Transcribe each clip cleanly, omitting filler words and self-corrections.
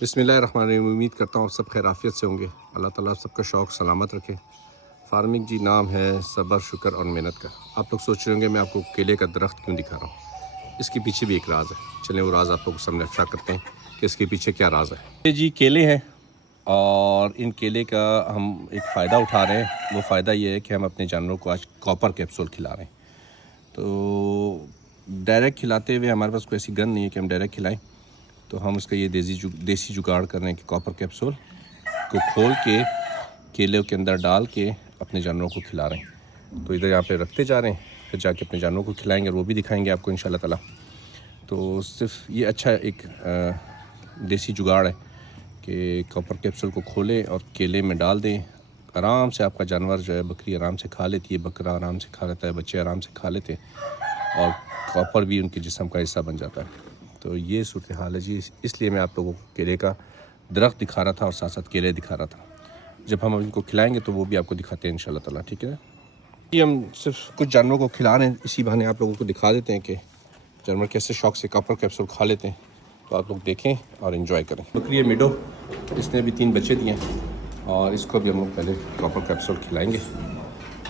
बिस्मिल्लाहिर्रहमानिर्रहीम। उम्मीद करता हूँ आप सब खैराफियत से होंगे। अल्लाह ताला सबका शौक़ सलामत रखे। फार्मिंग जी नाम है सब्र शुक्र और मेहनत का। आप लोग सोच रहे होंगे मैं आपको केले का दरख्त क्यों दिखा रहा हूँ, इसके पीछे भी एक राज है। चलें वो राज आप लोगों को सामने अफशा करते हैं कि इसके पीछे क्या राज है। ये जी केले हैं और इन केले का हम एक फ़ायदा उठा रहे हैं। वो फ़ायदा ये है कि हम अपने जानवरों को आज कॉपर कैप्सूल खिला रहे हैं। तो डायरेक्ट खिलाते हुए हमारे पास कोई ऐसी गन नहीं है कि हम डायरेक्ट खिलाएं, तो हम उसका ये देसी जुगाड़ कर रहे हैं कि कॉपर कैप्सूल को खोल के केले के अंदर डाल के अपने जानवरों को खिला रहे हैं। तो इधर यहाँ पे रखते जा रहे हैं, फिर जाके अपने जानवरों को खिलाएंगे और वो भी दिखाएंगे आपको इंशाल्लाह ताला। तो सिर्फ ये अच्छा एक देसी जुगाड़ है कि कॉपर कैप्सूल को खोलें और केले में डाल दें। आराम से आपका जानवर जो है, बकरी आराम से खा लेती है, बकरा आराम से खा लेता है, बच्चे आराम से खा लेते हैं और कॉपर भी उनके जिस्म का हिस्सा बन जाता है। तो ये सूरत हाल है जी। इसलिए मैं आप लोगों को केले का दरख्त दिखा रहा था और साथ साथ केले दिखा रहा था। जब हम इनको खिलाएंगे तो वो भी आपको दिखाते हैं इंशाल्लाह ताला, ठीक है ना। ये हम सिर्फ कुछ जानवरों को खिला रहे हैं, इसी बहाने आप लोगों को दिखा देते हैं कि जानवर कैसे शौक़ से कॉपर कैप्सूल खा लेते हैं। तो आप लोग देखें और इन्जॉय करें। बकरी है मिडो, इसने भी 3 बच्चे दिए हैं और इसको भी हम लोग पहले कॉपर कैप्सूल खिलाएँगे।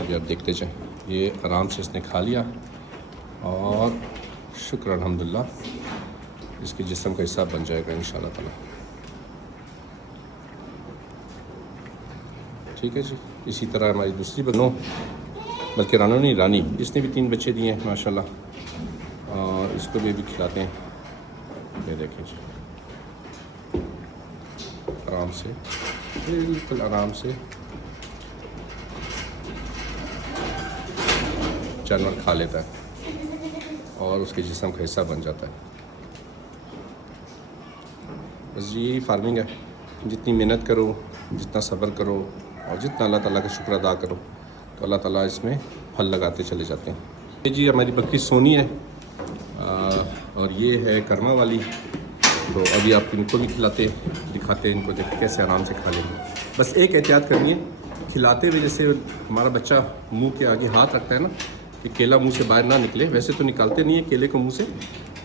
अभी आप देखते जाएँ। ये आराम से इसने खा लिया और शुक्र अल्हम्दुलिल्लाह इसके जिस्म का हिस्सा बन जाएगा इंशाल्लाह ताला। ठीक है जी। इसी तरह हमारी दूसरी बनो, बल्कि रानो नहीं रानी, इसने भी 3 बच्चे दिए हैं माशाल्लाह और इसको भी अभी खिलाते हैं। ये देखें जी, आराम से, बिल्कुल आराम से जानवर खा लेता है और उसके जिस्म का हिस्सा बन जाता है। बस यही फार्मिंग है। जितनी मेहनत करो, जितना सब्र करो और जितना अल्लाह ताला का शुक्र अदा करो तो अल्लाह ताला इसमें फल लगाते चले जाते हैं। ये जी हमारी बकरी सोनी है और ये है कर्मा वाली। तो अभी आप इनको भी खिलाते दिखाते हैं, इनको देख कैसे आराम से खा लेंगे। बस एक एहतियात करनी है, खिलाते हुए जैसे हमारा बच्चा मुंह के आगे हाथ रखता है ना, कि केला मुंह से बाहर ना निकले। वैसे तो निकालते नहीं है केले को मुंह से,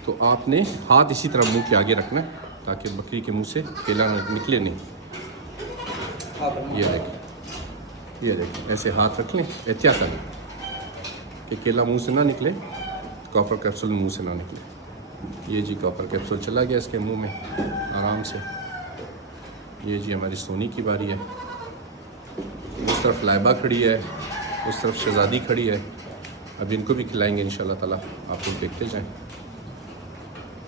तो आपने हाथ इसी तरह मुंह के आगे रखना है ताकि बकरी के मुंह से केला निकले नहीं। ये देखें, ऐसे हाथ रख लें, एहतियात करें कि केला मुंह से ना निकले, कॉपर कैप्सूल मुंह से ना निकले। ये जी कॉपर कैप्सूल चला गया इसके मुंह में आराम से। ये जी हमारी सोनी की बारी है। उस तरफ लाइबा खड़ी है, उस तरफ शहजादी खड़ी है। अब इनको भी खिलाएंगे इंशाल्लाह ताला, आप लोग देखते जाएं।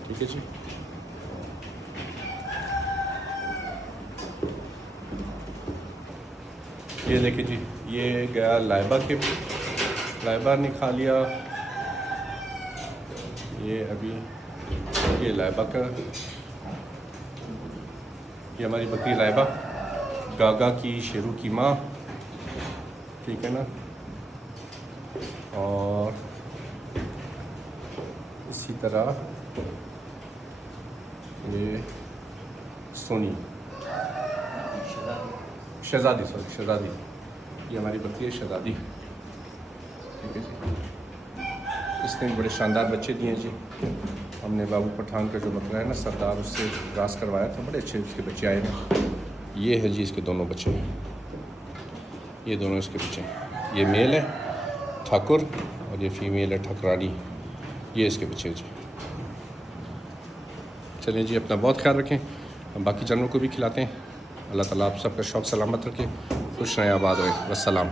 ठीक है जी। ये देखिए जी, ये गया लाइबा ने खा लिया। ये अभी ये लाइबा का, ये हमारी बकरी लाइबा, गागा की, शेरू की माँ, ठीक है ना। और इसी तरह ये सोनी, शहजादी, ये हमारी बकरी है शहजादी, ठीक है जी। इसने बड़े शानदार बच्चे दिए हैं जी। हमने बाबू पठान का जो बकरा है ना सरदार, उससे क्रॉस करवाया था, बड़े अच्छे उसके बच्चे आए हैं। ये है जी इसके दोनों बच्चे, ये दोनों इसके बच्चे हैं। ये मेल है ठाकुर और ये फीमेल है ठकरानी, ये इसके बच्चे जी। चलें जी, अपना बहुत ख्याल रखें, हम बाकी जानवरों को भी खिलाते हैं। अल्लाह ताला आप सबका शौक़ सलामत रखे, खुश रहें, आबाद रहें। वस्सलाम।